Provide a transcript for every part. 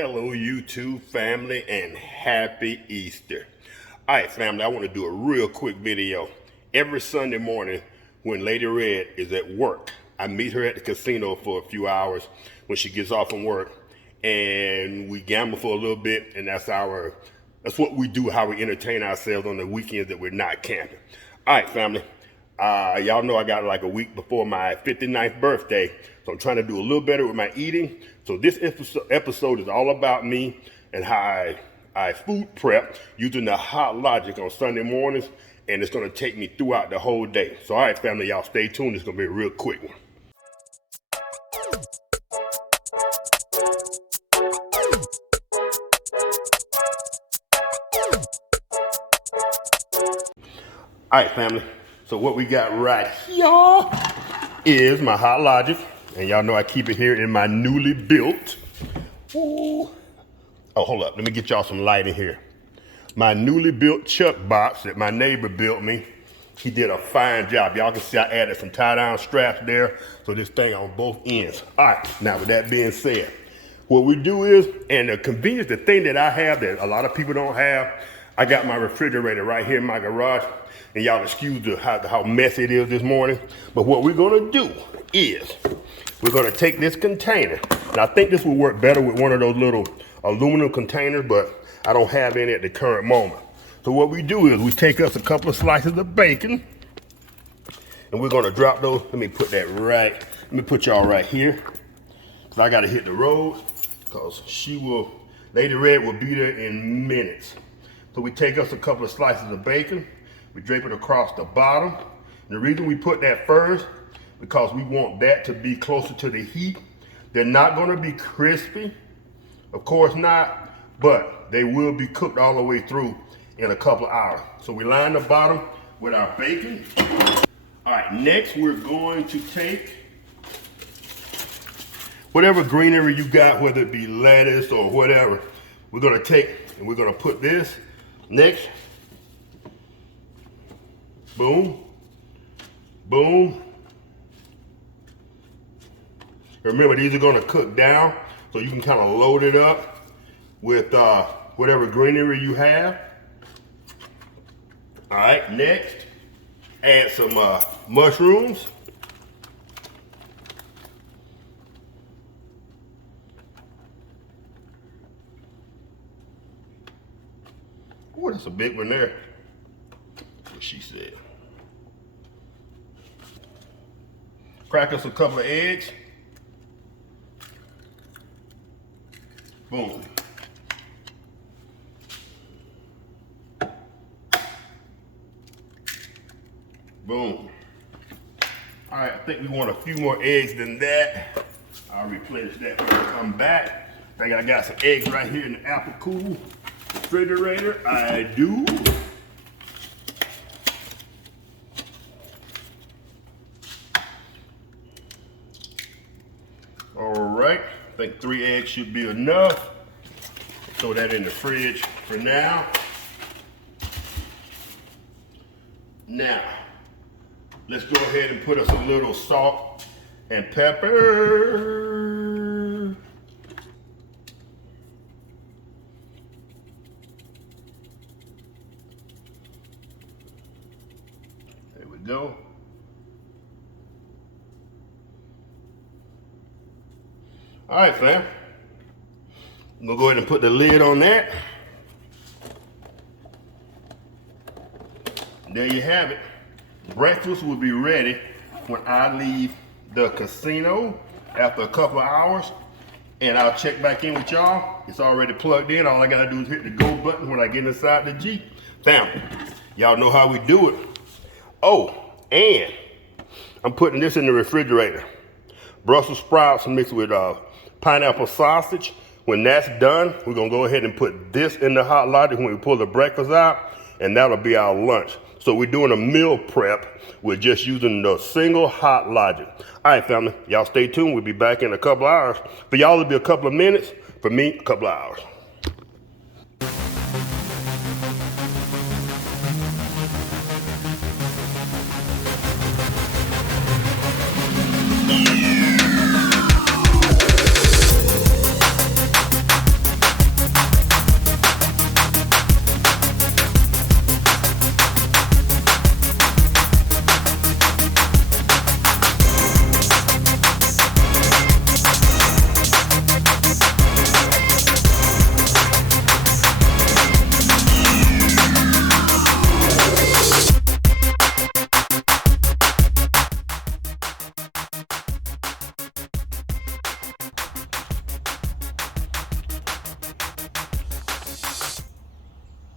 Hello, YouTube family, and happy Easter. All right, family, I want to do a real quick video. Every Sunday morning when Lady Red is at work, I meet her at the casino for a few hours when she gets off from work, and we gamble for a little bit, and that's what we do, how we entertain ourselves on the weekends that we're not camping. All right, family. Y'all know I got like a week before my 59th birthday, so I'm trying to do a little better with my eating. So this episode is all about me and how I food prep using the Hot Logic on Sunday mornings, and it's gonna take me throughout the whole day. So all right, family, y'all stay tuned. It's gonna be a real quick one. All right, family. So what we got right here is my Hot Logic, and y'all know I keep it here in my newly built. Ooh. Oh, hold up. Let me get y'all some light in here. My newly built chuck box that my neighbor built me. He did a fine job. Y'all can see I added some tie-down straps there, so this thing on both ends. All right. Now, with that being said, what we do is, and the convenience, the thing that I have that a lot of people don't have, I got my refrigerator right here in my garage. And y'all excuse how messy it is this morning. But what we're gonna do is, we're gonna take this container. And I think this will work better with one of those little aluminum containers, but I don't have any at the current moment. So what we do is we take us a couple of slices of bacon, and we're gonna drop those. Let me put y'all right here. Cause I gotta hit the road, cause Lady Red will be there in minutes. So we take us a couple of slices of bacon, we drape it across the bottom. And the reason we put that first, because we want that to be closer to the heat. They're not gonna be crispy, of course not, but they will be cooked all the way through in a couple of hours. So we line the bottom with our bacon. All right, next we're going to take whatever greenery you got, whether it be lettuce or whatever, we're gonna take and we're gonna put this next. Boom, boom. Remember, these are gonna cook down, so you can kind of load it up with whatever greenery you have. All right, next, add some mushrooms. Oh, that's a big one there. What she said. Crack us a couple of eggs. Boom. Boom. All right, I think we want a few more eggs than that. I'll replenish that when I come back. I think I got some eggs right here in the Apple Cool refrigerator. I do. All right, I think 3 eggs should be enough. Throw that in the fridge for now. Now, let's go ahead and put us a little salt and pepper. There we go. All right, fam. I'm gonna go ahead and put the lid on that. There you have it. Breakfast will be ready when I leave the casino after a couple of hours, and I'll check back in with y'all. It's already plugged in. All I gotta do is hit the go button when I get inside the Jeep. Fam, y'all know how we do it. Oh, and I'm putting this in the refrigerator. Brussels sprouts mixed with pineapple sausage. When that's done, we're gonna go ahead and put this in the Hot Logic when we pull the breakfast out, and that'll be our lunch. So we're doing a meal prep. We're just using the single Hot Logic. All right, family, y'all stay tuned. We'll be back in a couple of hours. For y'all, it'll be a couple of minutes. For me, a couple of hours.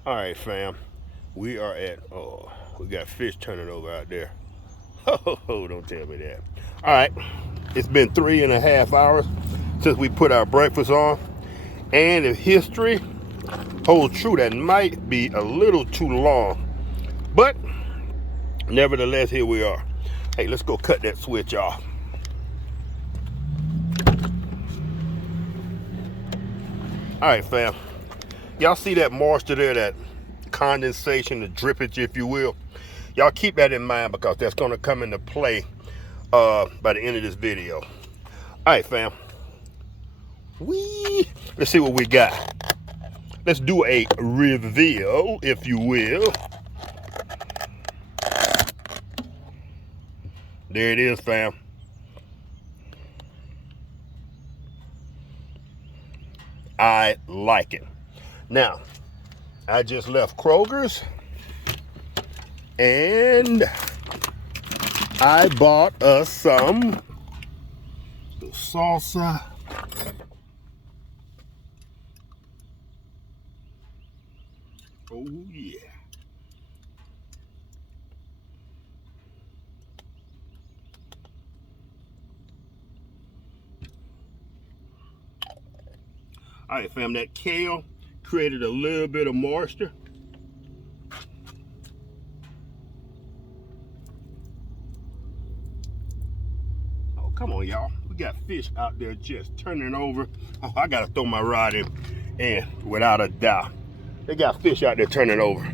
All right, fam. We are at, oh, we got fish turning over out there. Oh, don't tell me that. All right. It's been 3.5 hours since we put our breakfast on. And if history holds true, that might be a little too long. But nevertheless, here we are. Hey, let's go cut that switch off. All right, fam. Y'all see that moisture there, that condensation, the drippage, if you will? Y'all keep that in mind because that's going to come into play by the end of this video. All right, fam. Let's see what we got. Let's do a reveal, if you will. There it is, fam. I like it. Now, I just left Kroger's and I bought us some salsa. Oh yeah. All right, fam, that kale created a little bit of moisture. Oh, come on, y'all. We got fish out there just turning over. Oh, I gotta throw my rod in, and without a doubt, they got fish out there turning over.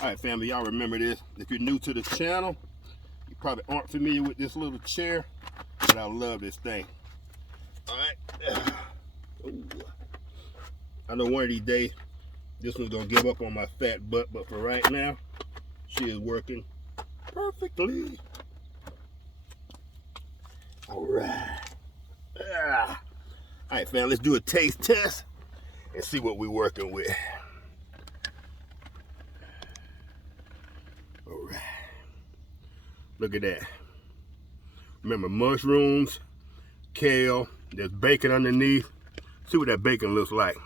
All right, family, y'all remember this. If you're new to the channel, you probably aren't familiar with this little chair, but I love this thing. All right. Ooh. I know one of these days, this one's gonna give up on my fat butt, but for right now, she is working perfectly. All right. All right, fam, let's do a taste test and see what we're working with. All right. Look at that. Remember, mushrooms, kale, there's bacon underneath. See what that bacon looks like.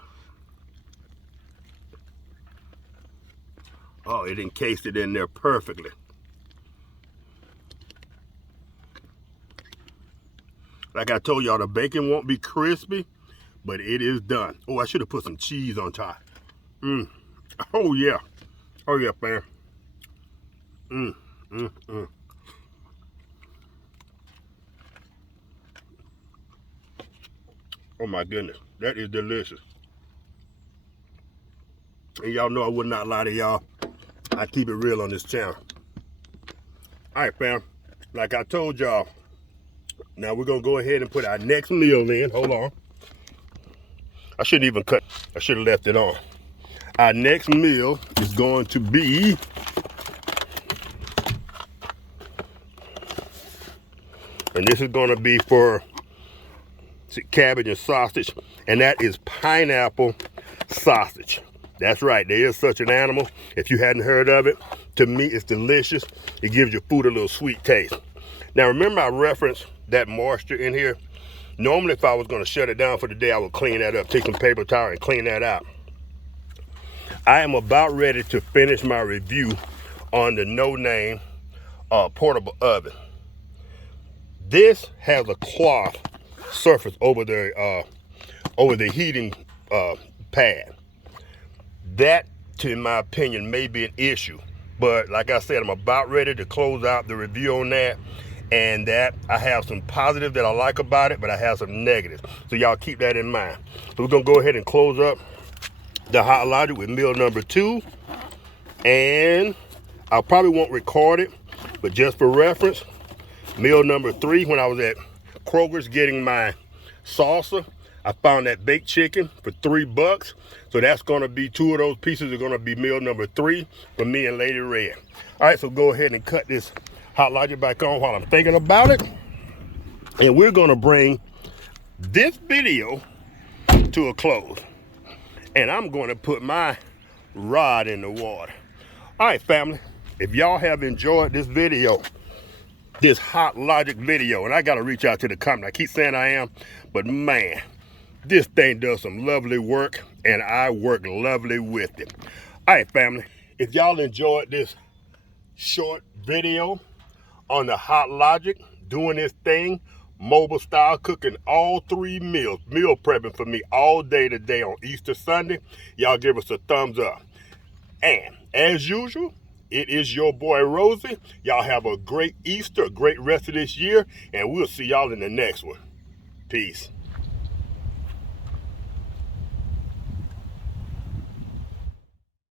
Oh, it encased it in there perfectly. Like I told y'all, the bacon won't be crispy, but it is done. Oh, I should have put some cheese on top. Oh, yeah. Oh, yeah, fam. Oh, my goodness. That is delicious. And y'all know I would not lie to y'all. I keep it real on this channel. All right, fam. Like I told y'all, now we're going to go ahead and put our next meal in. Hold on. I shouldn't even cut. I should have left it on. Our next meal is going to be and this is going to be for cabbage and sausage, and that is pineapple sausage. That's right, there is such an animal. If you hadn't heard of it, to me it's delicious. It gives your food a little sweet taste. Now remember, I referenced that moisture in here. Normally if I was going to shut it down for the day, I would clean that up, take some paper towel and clean that out. I am about ready to finish my review on the No Name portable oven. This has a cloth surface over the heating pad. That, in my opinion, may be an issue. But like I said, I'm about ready to close out the review on that. And that I have some positive that I like about it, but I have some negatives. So y'all keep that in mind. So we're gonna go ahead and close up the Hot Logic with meal number 2. And I probably won't record it, but just for reference, meal number 3, when I was at Kroger's getting my salsa, I found that baked chicken for $3. So that's gonna be 2 of those pieces are gonna be meal number 3 for me and Lady Red. All right, so go ahead and cut this Hot Logic back on while I'm thinking about it. And we're gonna bring this video to a close. And I'm gonna put my rod in the water. All right, family, if y'all have enjoyed this video, this Hot Logic video, and I gotta reach out to the company. I keep saying I am, but man, This thing does some lovely work, and I work lovely with it. All right, family, if y'all enjoyed this short video on the Hot Logic doing this thing, mobile style, cooking all 3 meals, meal prepping for me all day today on Easter Sunday, y'all give us a thumbs up. And as usual, it is your boy Rosie. Y'all have a great Easter, a great rest of this year, and we'll see y'all in the next one. Peace.